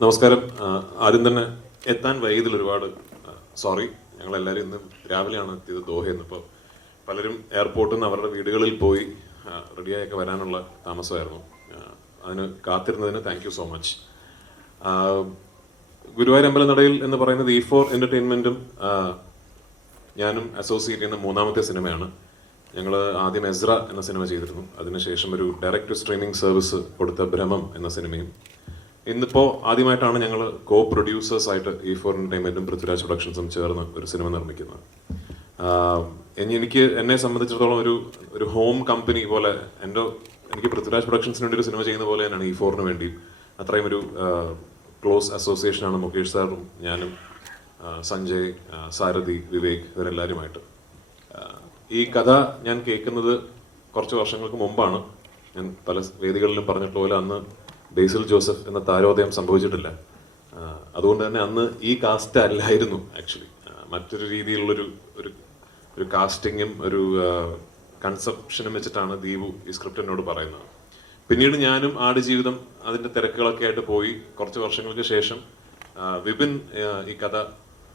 നമസ്കാരം. ആദ്യം തന്നെ എത്താൻ വൈകിയതിൽ ഒരുപാട് സോറി. ഞങ്ങളെല്ലാവരും ഇന്ന് രാവിലെയാണ് എത്തിയത് ദോഹയിൽ നിന്ന്. ഇപ്പോൾ പലരും എയർപോർട്ടിൽ നിന്ന് അവരുടെ വീടുകളിൽ പോയി റെഡിയായൊക്കെ വരാനുള്ള താമസമായിരുന്നു. അതിന് കാത്തിരുന്നതിന് thank you so much. Guruvayur അമ്പലനടയിൽ എന്ന് പറയുന്നത് E4 എൻ്റർടൈൻമെൻറ്റും ഞാനും അസോസിയേറ്റ് ചെയ്യുന്ന മൂന്നാമത്തെ സിനിമയാണ്. ഞങ്ങൾ ആദ്യം എസ്ര എന്ന സിനിമ ചെയ്തിരുന്നു. അതിനുശേഷം ഒരു ഡയറക്റ്റ് ടു സ്ട്രീമിംഗ് സർവീസ് കൊടുത്ത ഭ്രമം എന്ന സിനിമയും. ഇന്നിപ്പോൾ ആദ്യമായിട്ടാണ് ഞങ്ങൾ കോ പ്രൊഡ്യൂസേഴ്സായിട്ട് E4 എൻ്റർടൈൻമെൻറ്റും പൃഥ്വിരാജ് പ്രൊഡക്ഷൻസും ചേർന്ന് ഒരു സിനിമ നിർമ്മിക്കുന്നത്. എന്നെ സംബന്ധിച്ചിടത്തോളം ഒരു ഹോം കമ്പനി പോലെ എനിക്ക് പൃഥ്വിരാജ് പ്രൊഡക്ഷൻസിന് വേണ്ടി ഒരു സിനിമ ചെയ്യുന്ന പോലെ തന്നെയാണ് E4 വേണ്ടി. അത്രയും ഒരു ക്ലോസ് അസോസിയേഷനാണ് മുകേഷ് സാറും ഞാനും, സഞ്ജയ്, സാരഥി, വിവേക്, ഇവരെല്ലാവരുമായിട്ട്. ഈ കഥ ഞാൻ കേൾക്കുന്നത് കുറച്ച് വർഷങ്ങൾക്ക് മുമ്പാണ്. ഞാൻ പല വേദികളിലും പറഞ്ഞിട്ടുള്ള പോലെ അന്ന് ബേസിൽ ജോസഫ് എന്ന താരോദയം സംഭവിച്ചിട്ടില്ല. അതുകൊണ്ട് തന്നെ അന്ന് ഈ കാസ്റ്റ് അല്ലായിരുന്നു ആക്ച്വലി. മറ്റൊരു രീതിയിലുള്ളൊരു ഒരു കാസ്റ്റിങ്ങും ഒരു കൺസെപ്ഷനും വെച്ചിട്ടാണ് ദീപു ഈ സ്ക്രിപ്റ്റ് എന്നോട് പറയുന്നത്. പിന്നീട് ഞാനും ആടുജീവിതം അതിൻ്റെ തിരക്കുകളൊക്കെ ആയിട്ട് പോയി. കുറച്ച് വർഷങ്ങൾക്ക് ശേഷം ഈ കഥ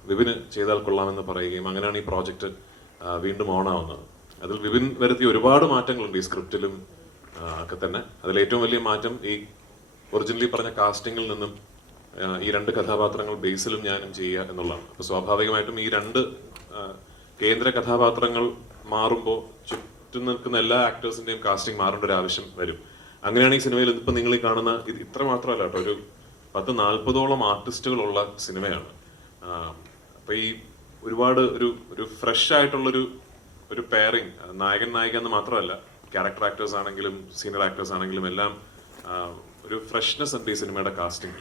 വിപിന് ചെയ്താൽ കൊള്ളാമെന്ന് പറയുകയും അങ്ങനെയാണ് ഈ പ്രോജക്റ്റ് വീണ്ടും ഓണാവുന്നത്. അതിൽ വിപിൻ വരുത്തിയ ഒരുപാട് മാറ്റങ്ങളുണ്ട് ഈ സ്ക്രിപ്റ്റിലും ഒക്കെ തന്നെ. അതിൽ ഏറ്റവും വലിയ മാറ്റം ഈ ഒറിജിനലി പറഞ്ഞ കാസ്റ്റിങ്ങിൽ നിന്നും ഈ രണ്ട് കഥാപാത്രങ്ങൾ ബേസിലും ഞാനും ചെയ്യുക എന്നുള്ളതാണ്. അപ്പോൾ സ്വാഭാവികമായിട്ടും ഈ രണ്ട് കേന്ദ്ര കഥാപാത്രങ്ങൾ മാറുമ്പോൾ ചുറ്റും നിൽക്കുന്ന എല്ലാ ആക്ടേഴ്സിൻ്റെയും കാസ്റ്റിംഗ് മാറേണ്ട ഒരു ആവശ്യം വരും. അങ്ങനെയാണ് ഈ സിനിമയിൽ ഇപ്പം നിങ്ങൾ ഈ കാണുന്ന ഇത്ര മാത്രമല്ല കേട്ടോ, ഒരു 10-40ഓളം ആർട്ടിസ്റ്റുകളുള്ള സിനിമയാണ്. അപ്പോൾ ഈ ഒരുപാട് ഒരു ഫ്രഷ് ആയിട്ടുള്ളൊരു പെയറിങ്, നായകൻ നായിക എന്ന് മാത്രമല്ല, ക്യാരക്ടർ ആക്ടേഴ്സ് ആണെങ്കിലും സീനിയർ ആക്ടേഴ്സ് ആണെങ്കിലും എല്ലാം ഒരു ഫ്രഷ്നെസ് ഉണ്ട് ഈ സിനിമയുടെ കാസ്റ്റിംഗ്.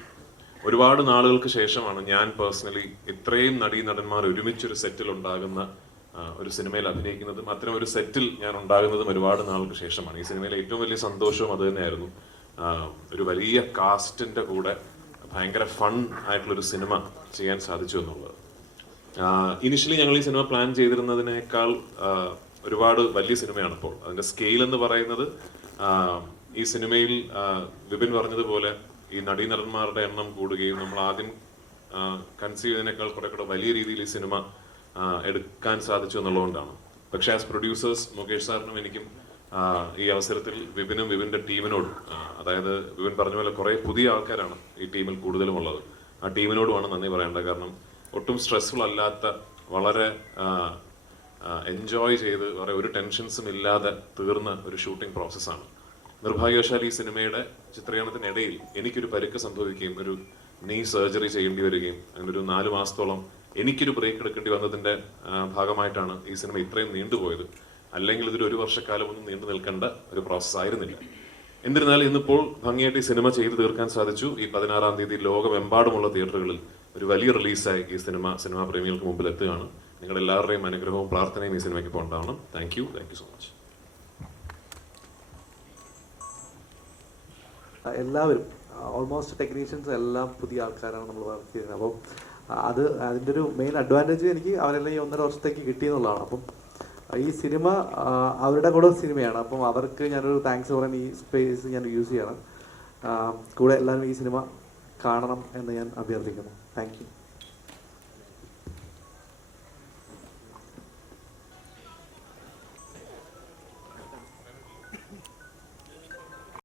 ഒരുപാട് നാളുകൾക്ക് ശേഷമാണ് ഞാൻ പേഴ്സണലി ഇത്രയും നടീനടന്മാർ ഒരുമിച്ചൊരു സെറ്റിൽ ഉണ്ടാകുന്ന ഒരു സിനിമയിൽ അഭിനയിക്കുന്നതും അത്തരം ഒരു സെറ്റിൽ ഞാൻ ഉണ്ടാകുന്നതും ഒരുപാട് നാൾക്ക് ശേഷമാണ്. ഈ സിനിമയിലെ ഏറ്റവും വലിയ സന്തോഷവും അത് തന്നെയായിരുന്നു. ഒരു വലിയ കാസ്റ്റിന്റെ കൂടെ ഭയങ്കര ഫൺ ആയിട്ടുള്ളൊരു സിനിമ ചെയ്യാൻ സാധിച്ചു എന്നുള്ളത്. ഇനിഷ്യലി ഞങ്ങൾ ഈ സിനിമ പ്ലാൻ ചെയ്തിരുന്നതിനേക്കാൾ ഒരുപാട് വലിയ സിനിമയാണ് ഇപ്പോൾ. അതിന്റെ സ്കെയിൽ എന്ന് പറയുന്നത് ഈ സിനിമയിൽ വിപിൻ പറഞ്ഞതുപോലെ ഈ നടീനടന്മാരുടെ എണ്ണം കൂടുകയും നമ്മൾ ആദ്യം കൺസീവ് ചെയ്തതിനേക്കാൾ കുറെ കൂടെ വലിയ രീതിയിൽ ഈ സിനിമ എടുക്കാൻ സാധിച്ചു എന്നുള്ളതുകൊണ്ടാണ്. പക്ഷേ ആസ് പ്രൊഡ്യൂസേഴ്സ് മുകേഷ് സാറിനും എനിക്കും ഈ അവസരത്തിൽ വിപിനും വിപിൻ്റെ ടീമിനോടും, അതായത് വിപിൻ പറഞ്ഞ പോലെ കുറേ പുതിയ ആൾക്കാരാണ് ഈ ടീമിൽ കൂടുതലും ഉള്ളത്, ആ ടീമിനോടുമാണ് നന്ദി പറയേണ്ടത്. കാരണം ഒട്ടും സ്ട്രെസ്ഫുൾ അല്ലാത്ത, വളരെ എൻജോയ് ചെയ്ത് ഒരു ടെൻഷൻസും ഇല്ലാതെ തീർന്ന ഒരു ഷൂട്ടിംഗ് പ്രോസസ്സാണ്. നിർഭാഗ്യവശാൽ ഈ സിനിമയുടെ ചിത്രീകരണത്തിനിടയിൽ എനിക്കൊരു പരിക്ക് സംഭവിക്കുകയും ഒരു നീ സർജറി ചെയ്യേണ്ടി വരികയും അങ്ങനെ ഒരു 4 മാസത്തോളം എനിക്കൊരു ബ്രേക്ക് എടുക്കേണ്ടി വന്നതിൻ്റെ ഭാഗമായിട്ടാണ് ഈ സിനിമ ഇത്രയും നീണ്ടുപോയത്. അല്ലെങ്കിൽ ഇതൊരു 1 വർഷക്കാലം ഒന്നും നീണ്ടു നിൽക്കേണ്ട ഒരു പ്രോസസ്സ് ആയിരുന്നില്ല. എന്നിരുന്നാലും ഇന്നിപ്പോൾ ഭംഗിയായിട്ട് ഈ സിനിമ ചെയ്തു തീർക്കാൻ സാധിച്ചു. ഈ 16-ാം തീയതി ലോകമെമ്പാടുമുള്ള തിയേറ്ററുകളിൽ ഒരു വലിയ റിലീസായി ഈ സിനിമാ പ്രേമികൾക്ക് മുമ്പിൽ എത്തുകയാണ്. നിങ്ങളുടെ എല്ലാവരുടെയും അനുഗ്രഹവും പ്രാർത്ഥനയും ഈ സിനിമയ്ക്ക് ഇപ്പോൾ ഉണ്ടാവണം. Thank you so much. എല്ലാവരും ഓൾമോസ്റ്റ് ടെക്നീഷ്യൻസ് എല്ലാം പുതിയ ആൾക്കാരാണ് നമ്മൾ വർക്ക് ചെയ്യുന്നത്. അപ്പം അതിൻ്റെ ഒരു മെയിൻ അഡ്വാൻറ്റേജ് എനിക്ക് അവരെല്ലാം ഈ 1.5 വർഷത്തേക്ക് കിട്ടിയെന്നുള്ളതാണ്. അപ്പം ഈ സിനിമ അവരുടെ കൂടെ സിനിമയാണ്. അപ്പം അവർക്ക് ഞാനൊരു താങ്ക്സ് പറയാൻ ഈ സ്പേസ് ഞാൻ യൂസ് ചെയ്യണം. കൂടെ എല്ലാവരും ഈ സിനിമ കാണണം എന്ന് ഞാൻ അഭ്യർത്ഥിക്കുന്നു. Thank you.